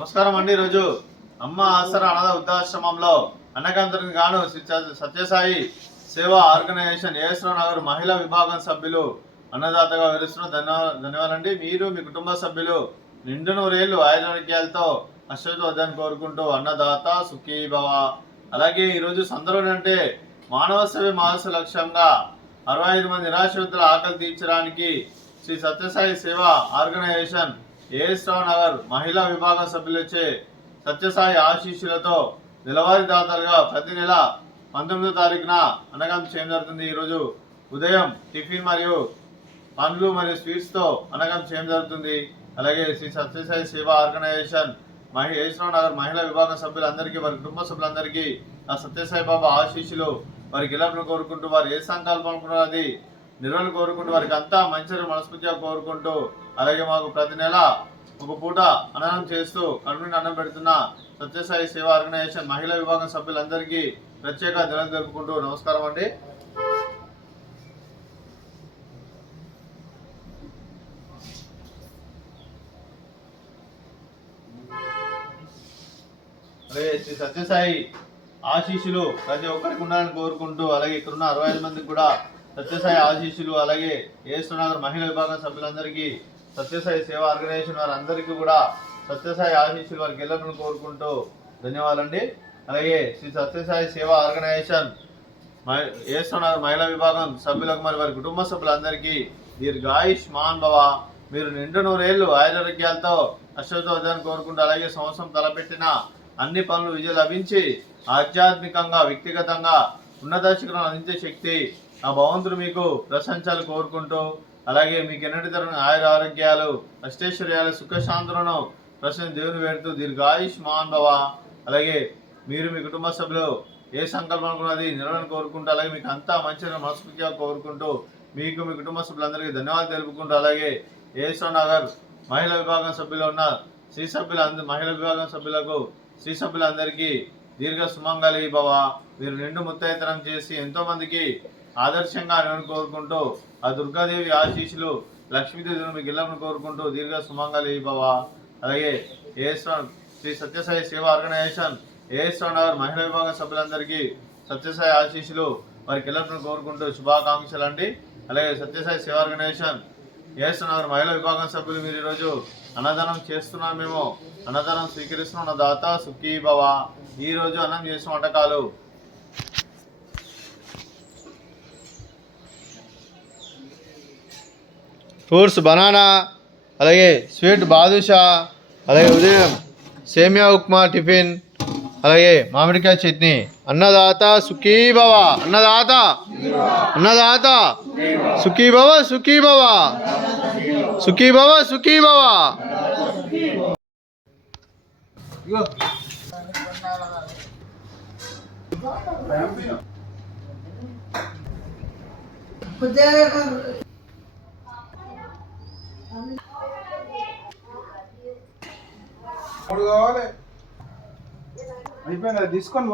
నమస్కారం అండి. ఈరోజు అమ్మ ఆసరా అనాథ వృద్ధాశ్రమంలో అన్నకందరికి గాను సత్యసాయి సేవా ఆర్గనైజేషన్ ఏఎస్రావు నగర్ మహిళా విభాగం సభ్యులు అన్నదాతగా వివరిస్తున్న ధన్యవాదాలండి. మీరు మీ కుటుంబ సభ్యులు నిండు నూరేళ్లు ఆయురారోగ్యాలతో అశ్వత్వద్దని కోరుకుంటూ అన్నదాత సుఖీభవ. అలాగే ఈరోజు సందర్భం అంటే మానవ సేవ మానస లక్ష్యంగా 65 మంది నిరాశ్రితుల ఆకలి తీర్చడానికి శ్రీ సత్యసాయి సేవా ఆర్గనైజేషన్ ఏఎస్రావు నగర్ మహిళా విభాగం సభ్యులచే సత్యసాయి ఆశీస్సులతో నెలవారీ దాతలుగా ప్రతి నెల 19వ తారీఖున అన్నదానం చేయడం జరుగుతుంది. ఈరోజు ఉదయం టిఫిన్ మరియు పండ్లు మరియు స్వీట్స్తో అన్నదానం చేయడం జరుగుతుంది. అలాగే శ్రీ సత్యసాయి సేవా ఆర్గనైజేషన్ ఏఎస్రావు నగర్ మహిళా విభాగం సభ్యులందరికీ, వారి కుటుంబ సభ్యులందరికీ ఆ సత్యసాయి బాబా ఆశీస్సులు వారికి గెలుపును కోరుకుంటూ, వారు ఏ సంకల్పం అనుకున్నారో అది నిర్వహణ కోరుకుంటూ, వారికి అంతా మంచి మనస్ఫూర్తిగా కోరుకుంటూ, అలాగే మాకు ప్రతి నెల ఒక పూట అన్నం చేస్తూ కడుపుని అన్నం పెడుతున్న సత్యసాయి సేవా ఆర్గనైజేషన్ మహిళా విభాగం సభ్యులందరికీ ప్రత్యేక ధన్యవాదాలు తెలుపుకుంటూ నమస్కారం అండి. అలాగే శ్రీ సత్యసాయి ఆశీస్సులు ప్రతి ఒక్కరికి ఉండాలని కోరుకుంటూ, అలాగే ఇక్కడ ఉన్న 65 మందికి కూడా సత్యసాయి ఆశీస్సులు, అలాగే ఏఎస్రావు నగర్ మహిళా విభాగం సభ్యులందరికీ సత్యసాయి సేవా ఆర్గనైజేషన్ వారందరికీ కూడా సత్యసాయి ఆశీస్సులు వారికి గెలవని కోరుకుంటూ ధన్యవాదాలండి. అలాగే శ్రీ సత్యసాయి సేవా ఆర్గనైజేషన్ ఏఎస్రావు నగర్ మహిళా విభాగం సభ్యులకు మరి వారి కుటుంబ సభ్యులందరికీ దీర్ఘాయుష్మాన్ భవ, మీరు నిండు నూరేళ్లు ఆయురారోగ్యాలతో అశ్వత్వద్దని కోరుకుంటూ, అలాగే సంవత్సరం తలపెట్టిన అన్ని పనులు విజయం లభించి ఆధ్యాత్మికంగా వ్యక్తిగతంగా ఉన్నత శిఖరం అందించే శక్తి ఆ భగవంతుడు మీకు ప్రశంసలు కోరుకుంటూ, అలాగే మీకు ఎన్నటి తరగని ఆయుర ఆరోగ్యాలు అష్టైశ్వర్యాలు సుఖశాంతులను ప్రశ్న దేవుని వేడుతూ దీర్ఘాయుష్మాన్ భవ. అలాగే మీరు మీ కుటుంబ సభ్యులు ఏ సంకల్పం అనుకున్నది నిర్వహణ కోరుకుంటూ, అలాగే మీకు అంతా మంచిగా మనస్ఫూర్తిగా కోరుకుంటూ, మీకు మీ కుటుంబ సభ్యులందరికీ ధన్యవాదాలు తెలుపుకుంటూ, అలాగే ఏఎస్రావు నగర్ మహిళా విభాగం సభ్యులు ఉన్న శ్రీ సభ్యులందరూ మహిళా విభాగం సభ్యులకు శ్రీ సభ్యులందరికీ దీర్ఘ సుమంగళి భవ, మీరు నిండు ముత్తైతనం చేసి ఎంతో మందికి ఆదర్శంగా నేను కోరుకుంటూ, ఆ దుర్గాదేవి ఆశీస్సులు లక్ష్మీదేవి మీకు ఇళ్లను కోరుకుంటూ దీర్ఘ సుమంగళి భవ. అలాగే శ్రీ సత్యసాయి సేవా ఆర్గనైజేషన్ ఏఎస్రావు నగర్ మహిళా విభాగం సభ్యులందరికీ సత్యసాయి ఆశీస్సులు వారికి ఇళ్లను కోరుకుంటూ శుభాకాంక్షలు అండి. అలాగే సత్యసాయి సేవా ఆర్గనైజేషన్ ఏఎస్రావు నగర్ మహిళా విభాగం సభ్యులు మీరు ఈరోజు అన్నదానం చేస్తున్నాం, మేము అన్నదానం స్వీకరిస్తున్నాం. దాత సుఖీ భవ. ఈరోజు అన్నం చేసిన వంటకాలు ఫ్రూట్స్ బనానా, అలాగే స్వీట్ బాదుషా, అలాగే ఉదయం సేమియా ఉప్మా టిఫిన్, అలాగే మామిడికాయ చట్నీ. అన్నదాత సుఖీ భవ, అన్నదాత అన్నదాత సుఖీ భవ, సుఖీ భవ, సుఖీ భవ, సుఖీ భవ. కావాలి అయిపోయింది, తీసుకొని